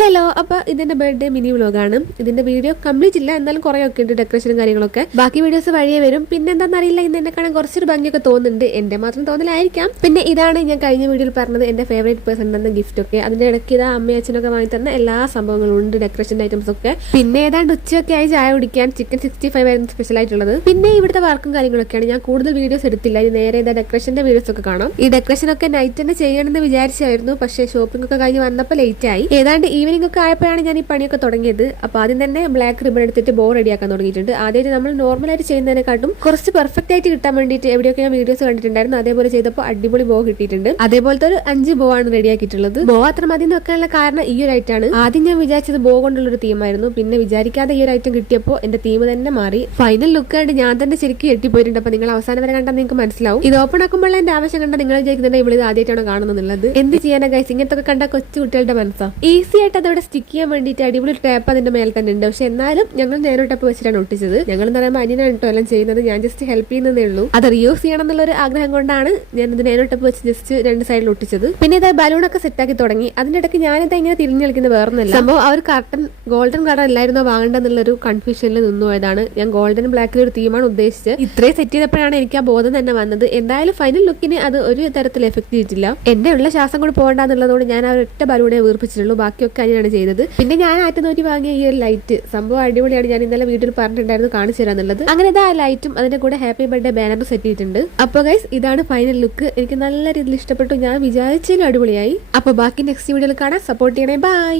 Hello, അപ്പോൾ ഇതിന്റെ birthday mini വ്ലോഗാണ്. ഇതിന്റെ വീഡിയോ കംപ്ലീറ്റ് ഇല്ല, എന്നാലും കുറേ ഒക്കെ ഉണ്ട്, ഡെക്കറേഷനും കാര്യങ്ങളൊക്കെ. ബാക്കി വീഡിയോസ് വഴിയേ വരും. പിന്നെ എന്താണെന്നറിയില്ല, ഇന്ന് എന്നെ കാണാൻ കുറച്ചൊരു ഭംഗിയൊക്കെ തോന്നുന്നുണ്ട്. എന്റെ മാത്രം തോന്നലായിരിക്കാം. പിന്നെ ഇതാണ് ഞാൻ കഴിഞ്ഞ വീഡിയോയിൽ പറഞ്ഞത്, എന്റെ ഫേവറേറ്റ് പേഴ്സൺ തന്ന ഗിഫ്റ്റ് ഒക്കെ. അതിന്റെ ഇടയ്ക്ക് ഇതാ അമ്മയും അച്ഛനൊക്കെ വാങ്ങി തന്ന എല്ലാ സംഭവങ്ങളും ഉണ്ട്, ഡെക്കറേഷൻ ഐറ്റംസ് ഒക്കെ. പിന്നെ ഏതാണ്ട് ഉച്ചയൊക്കെ ആയി ചായ കുടിക്കാൻ ചിക്കൻ 65 ആയിരുന്നു സ്പെഷ്യൽ ആയിട്ടുള്ളത്. പിന്നെ ഇവിടുത്തെ വർക്കും കാര്യങ്ങളൊക്കെയാണ്. ഞാൻ കൂടുതൽ വീഡിയോസ് എടുത്തില്ല, നേരെ ഇതാ ഡെക്കറേഷന്റെ വീഡിയോസ് ഒക്കെ കാണാം. ഈ ഡെക്കറേഷൻ ഒക്കെ നൈറ്റ് തന്നെ ചെയ്യണമെന്ന് വിചാരിച്ചായിരുന്നു, പക്ഷേ ഷോപ്പിംഗ് ഒക്കെ കഴിഞ്ഞ് വന്നപ്പോൾ ലേറ്റ് ആയി. ഏതാണ്ട് ഈവനിംഗ് ഒക്കെ ആയപ്പോഴാണ് ഞാൻ ഈ പണിയൊക്കെ തുടങ്ങിയത്. അപ്പോൾ ആദ്യം തന്നെ ബ്ലാക്ക് റിബൺ എടുത്തിട്ട് ബോ റെഡിയാക്കാൻ തുടങ്ങിയിട്ടുണ്ട്. ആദ്യമായിട്ട് നമ്മൾ നോർമലായിട്ട് ചെയ്യുന്നതിനെക്കാട്ടും കുറച്ച് പെർഫെക്റ്റ് ആയിട്ട് കിട്ടാൻ വേണ്ടിയിട്ട് എവിടെയൊക്കെ ഞാൻ വീഡിയോസ് കണ്ടിട്ടുണ്ടായിരുന്നു. അതേപോലെ ചെയ്തപ്പോൾ അടിപൊളി ബോ കിട്ടിയിട്ടുണ്ട്. അതേപോലത്തെ ഒരു 5 ബോ ആണ് റെഡിയാക്കിയിട്ടുള്ളത്. ബോ അത്ര മതി എന്ന് വെക്കാനുള്ള കാരണം ഈ ഒരു ഐറ്റം ആണ്. ആദ്യം ഞാൻ വിചാരിച്ചത് ബോ കൊണ്ടുള്ള ഒരു തീമായിരുന്നു. പിന്നെ വിചാരിക്കാതെ ഈ ഒരു ഐറ്റം കിട്ടിയപ്പോൾ എന്റെ തീം തന്നെ മാറി. ഫൈനൽ ലുക്ക് കണ്ട് ഞാൻ തന്നെ ശരിക്കും എട്ടിപ്പോയിട്ടുണ്ട്. അപ്പോൾ നിങ്ങൾ അവസാനം വരെ കണ്ടാൽ നിങ്ങൾക്ക് മനസ്സിലാവും. ഇത് ഓപ്പൺ ആക്കുമ്പോൾ എന്റെ ആവശ്യം കണ്ടാൽ നിങ്ങൾ വിചാരിക്കുന്നുണ്ട് ഇവിടെ ഇത് ആദ്യമായിട്ടാണ് കാണുന്നുള്ളത്. എന്ത് ചെയ്യാനാ ഗൈസ്, ഇങ്ങനത്തെ കണ്ട കൊച്ചു കുട്ടികളുടെ മനസ്സാണ്. ഈസി ആയിട്ട് അതവിടെ സ്റ്റിക്ക് ചെയ്യാൻ വേണ്ടിയിട്ട് അടിപൊളി ടാപ്പ് അതിന്റെ മേലെ തന്നെ ഉണ്ട്. പക്ഷെ എന്നാലും ഞങ്ങൾ നേരോ ടാപ്പ് വെച്ചിട്ടാണ് ഒട്ടിച്ചത്. ഞങ്ങൾ എന്ന് പറയുമ്പോൾ അനിയനാണ് കേട്ടോ എല്ലാം ചെയ്യുന്നത്, ഞാൻ ജസ്റ്റ് ഹെൽപ്പ് ചെയ്യുന്നതേ ഉള്ളൂ. അത് റീയൂസ് ചെയ്യണം എന്നുള്ള ഒരു ആഗ്രഹം കൊണ്ടാണ് ഞാൻ ഇത് നേരോ ടാപ്പ് വെച്ച് ജസ്റ്റ് 2 സൈഡിൽ ഒട്ടിച്ചത്. പിന്നെ ഇതാ ബലൂണൊക്കെ സെറ്റാക്കി തുടങ്ങി. അതിന്റെ ഇടയ്ക്ക് ഞാനിതാ ഇങ്ങനെ തിരിഞ്ഞു കളിക്കുന്നത് വേറൊന്നുമില്ല. സംഭവം അവർ കർട്ടൻ ഗോൾഡൻ കളർ അല്ലായിരുന്നോ വാങ്ങണ്ടെന്നുള്ളൊരു കൺഫ്യൂഷനിൽ നിന്നു പോയതാണ്. ഞാൻ ഗോൾഡൻ ബ്ലാക്കിൽ ഒരു തീമാണ് ഉദ്ദേശിച്ചത്. ഇത്രയും സെറ്റ് ചെയ്തപ്പോഴാണ് എനിക്ക് ആ ബോധം തന്നെ വന്നത്. എന്തായാലും ഫൈനൽ ലുക്കിന് അത് ഒരു തരത്തിൽ എഫക്ട് ചെയ്തിട്ടില്ല. എന്റെ ഉള്ള ശ്വാസം കൂടി പോകണ്ടെന്നുള്ളതുകൊണ്ട് ഞാൻ ആ ഒറ്റ ബലൂണെ വീർപ്പിച്ചിട്ടുള്ളൂ. ബാക്കിയൊക്കെ അനിയാണ് ചെയ്തത്. പിന്നെ ഞാൻ ആറ്റുനൂറ്റി വാങ്ങിയ ഈ ഒരു ലൈറ്റ് സംഭവം അടിപൊളിയാണ്. ഞാൻ ഇന്നലെ വീട്ടിൽ പറഞ്ഞിട്ടുണ്ടായിരുന്നു കാണിച്ചു തരാന്നുള്ളത്. അങ്ങനെ ഇതാ ആ ലൈറ്റും അതിന്റെ കൂടെ ഹാപ്പി ബർത്ത്ഡേ ബാനറും സെറ്റ് ചെയ്തിട്ടുണ്ട്. അപ്പോൾ ഗൈസ് ഇതാണ് ഫൈനൽ ലുക്ക്. എനിക്ക് നല്ല രീതിയിൽ ഇഷ്ടപ്പെട്ടു. ഞാൻ വിചാരിച്ചതിലും അടിപൊളിയായി. അപ്പോൾ ബാക്കി നെക്സ്റ്റ് വീഡിയോയിൽ കാണാൻ. സപ്പോർട്ട് ചെയ്യണേ. ബൈ.